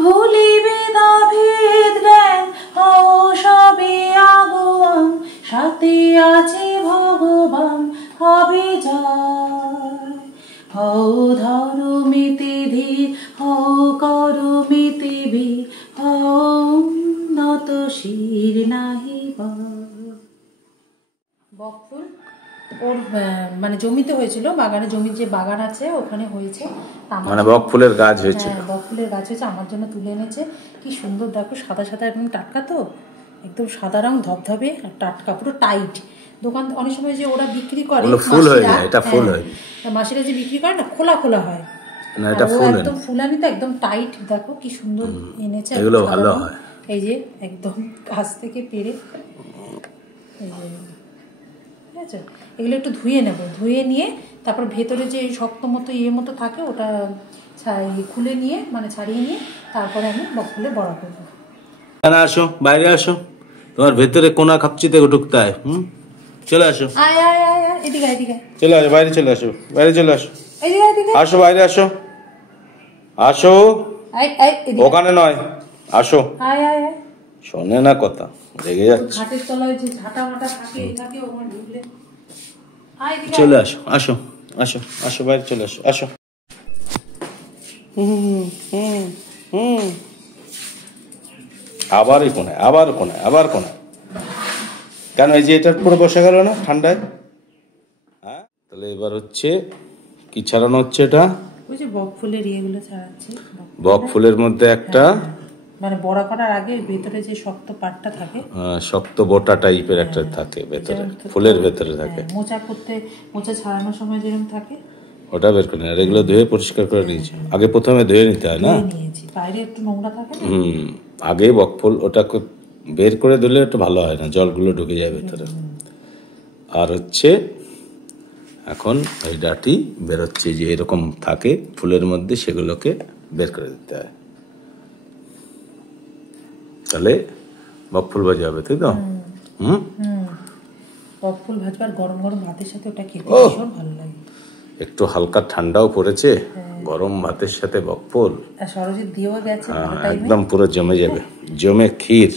ভুলিবে দাভেদ জ্ঞান হও সবে আগুয়ান, সাথে আছে ভগবান হবে জয়। হও ধর্মিতে ধীর হও করমিতে বীর, হও উন্নত শির নাহি বকফুল ওর মানে জমিতে হয়েছিল, বাগানে, জমির যে বাগান আছে ওখানে হয়েছে, মানে বকফুলের গাছ হয়েছে। হ্যাঁ বকফুলের গাছ হয়েছে, আমার জন্য তুলে এনেছে। কি সুন্দর দেখো, সাদা সাদা একদম টাটকা, তো একদম সাদা রং ধবধবে আর টাটকা, পুরো টাইট। দোকান অনেক সময় যে ওরা বিক্রি করে ফুল হয়ে যায়, এটা ফুল হয়, মাসিরা যে বিক্রি করে না খোলা খোলা হয়, না এটা ফুল একদম ফুলানি, তো একদম টাইট। দেখো কি সুন্দর এনেছে, এগুলো ভালো হয়। এই যে একদম গাছ থেকে পেড়ে, এই যে ঠিক আছে, এগুলো একটু ধুয়ে নেব, ধুয়ে নিয়ে তারপর ভেতরে যে শক্ত মতো মতো থাকে ওটা খুলে নিয়ে, মানে ছাড়িয়ে নিয়ে তারপরে আমি বকফুলে বড়া করবো। আসো বাইরে আসো, তোমার ভেতরে কোনা খাপচিতে ঢুকতে হয়। চলে আসো, আয় আয় আয় আয়, এদিকে এদিকে চলে আসো, বাইরে চলে আসো, বাইরে চলে আসো, এদিকে এদিকে আসো, বাইরে আসো, আসো, ওখানে নয়, আসো। আয় আয় আয়, শোনে না কথা, রেগে যাচ্ছে। ঘাটের তলায় যে ঝাঁটা মাটা থাকে ওখানে ঢুকলে। চলে আসো, আসো আসো আসো, বাইরে চলে আসো, আসো। আবার কোনায়, আবার কোনায়, আবার কোনায়, কেন এই যে এটার পুরো বসে গেল না ঠান্ডায়? হ্যাঁ, তাহলে এবার হচ্ছে কি ছাড়ানো হচ্ছে? এটা ওই যে বকফুলের ইয়েগুলো ছাড়াচ্ছি। বকফুলের মধ্যে একটা মানে বড়া করার আগে ভেতরে যে শক্ত পাটটা থাকে, শক্ত বোটা টাইপের একটা থাকে ভেতরে, ফুলের ভেতরে থাকে। মোচা ছাড়ানোর সময় যেরকম থাকে ওটা বের করে, আর এগুলো ধুয়ে পরিষ্কার করে নিয়েছি। আগে প্রথমে ধুয়ে নিতে হয় না? বাইরে একটু নোংরা থাকে। আগে বকফুল ওটা বের করে দিলে একটু ভালো হয় না, জলগুলো ঢুকে যায় ভেতরে। আর হচ্ছে এখন এই ডাটি বেরোচ্ছে যে এরকম থাকে ফুলের মধ্যে, সেগুলোকে বের করে দিতে হয়, তাহলে বকফুল ভাজা হবে, তাই তো? বকফুল ভাজবার গরম গরম ভাতের সাথে ওটা খেতে ভীষণ ভালো লাগে। একটু হালকা ঠান্ডাও পড়েছে, গরম ভাতের সাথে বকফুল সরজিৎ দিয়েও গেছে, একদম পুরো জমে যাবে, জমে ক্ষীর,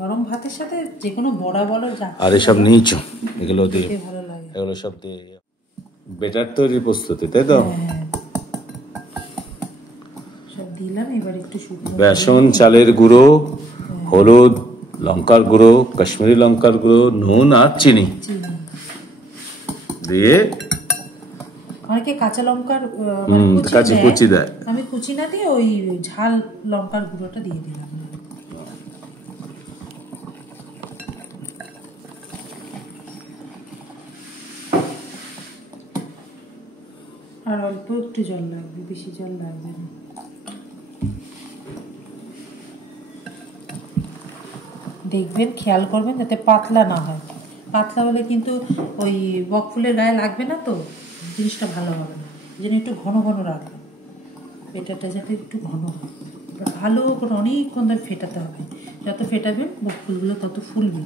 গরম ভাতের সাথে যে কোনো বড়া বলো যা। আর এসব নিয়েছো, এগুলো দিয়ে ভালো লাগে, এগুলো সব দিয়ে বেটার তৈরি প্রস্তুতি, তাই তো? সব দিলাম, এবার একটু বেসন, চালের গুঁড়ো, হলুদ, লঙ্কার গুঁড়ো, কাশ্মীরি লঙ্কার গুঁড়ো, নুন আর চিনি দিয়ে, অনেকে কাঁচা লঙ্কার কুচি দেয়, আমি কুচি না দিয়ে ওই ঝাল লঙ্কার গুঁড়োটা দিয়ে দিলাম। আর অল্প একটু জল লাগবে, বেশি জল লাগবে না। দেখবেন, খেয়াল করবেন যাতে পাতলা না হয়, পাতলা হলে কিন্তু ওই বকফুলের গায়ে লাগবে না, তো জিনিসটা ভালো হবে না। যেন একটু ঘন ঘন রাখবেন, পেটাটা যাতে একটু ঘন হয়, ভালো করে অনেকক্ষণ ধরে ফেটাতে হবে। যত ফেটাবেন বকফুলগুলো তত ফুলবে।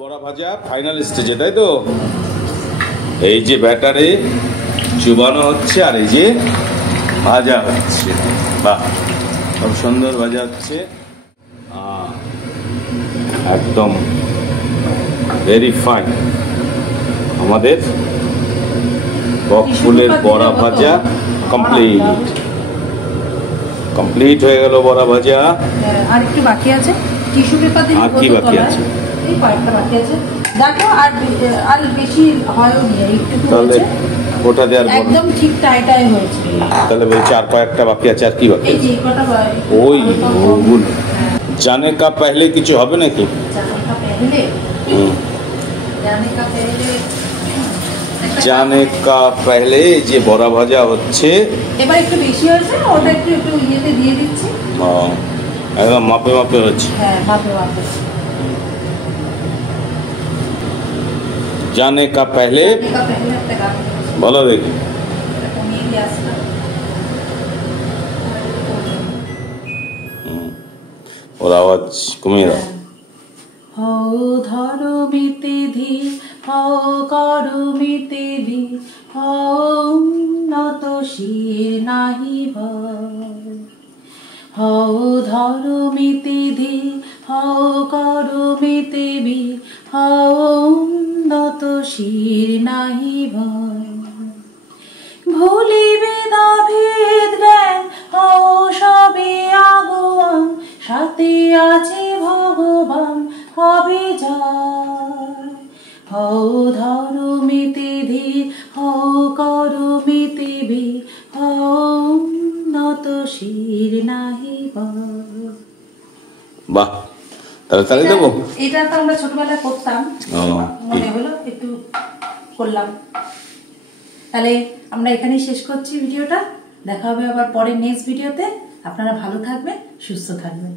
বড়া ভাজা ফাইনাল স্টেজে, তাই তো? এই যে ব্যাটারে চুবানো হচ্ছে আর এই যে ভাজা হচ্ছে, বাহ, খুব সুন্দর ভাজা হচ্ছে, একদম ভেরি ফাইন। আমাদের বকফুলের বড়া ভাজা কমপ্লিট হয়ে গেল। বড়া ভাজা আর একটু বাকি আছে, টিস্যু পেপার দিয়ে। আর কি বাকি আছে? এই কয়েকটা বাকি আছে, দেখো। আর বেশি হয়ও নি, একটু হয়েছে, ওটা দেওয়ার একদম ঠিক টাইটাই হয়েছে। তাহলে বলছি আর কয়েকটা বাকি আছে। আর কি বাকি? এই যে কটা ওই ওগুলো জানে কা পহলে কিছু হবে নাকি? জানে কা পহলে যে বড়া ভাজা হচ্ছে, এবার একটু বেশি হয়েছে, ওটা একটু ইয়েতে দিয়ে দিচ্ছি। একদম মাপে মাপে হচ্ছে। হ্যাঁ, মাপে মাপে। जाने का पहले बोलो देखी और आवाज कमिए दाओ। हौ धर्मिते धीर हौ कर्मिते धीर হও নত শির নাহি ভয়। হও ধরমিতে ধীর, হও করমিতে বীর, হও নত শির নাহি ভয়। ভুলিবে ভেদ জ্ঞান, হও সবে আগুয়ান, সাথে আছে ভগবান, হবে জয়। হও ধরমিতে ধীর, হও করমিতে বীর, হও নত শির নাহি ভয়। বাহ, তাহলে তাহলে দেবো। এটা তো আমরা ছোটবেলায় করতাম, ও, মনে হলো একটু করলাম। তাহলে আমরা এখানেই শেষ করছি ভিডিওটা। দেখা হবে আবার পরে নেক্সট ভিডিওতে। আপনারা ভালো থাকবেন, সুস্থ থাকবেন।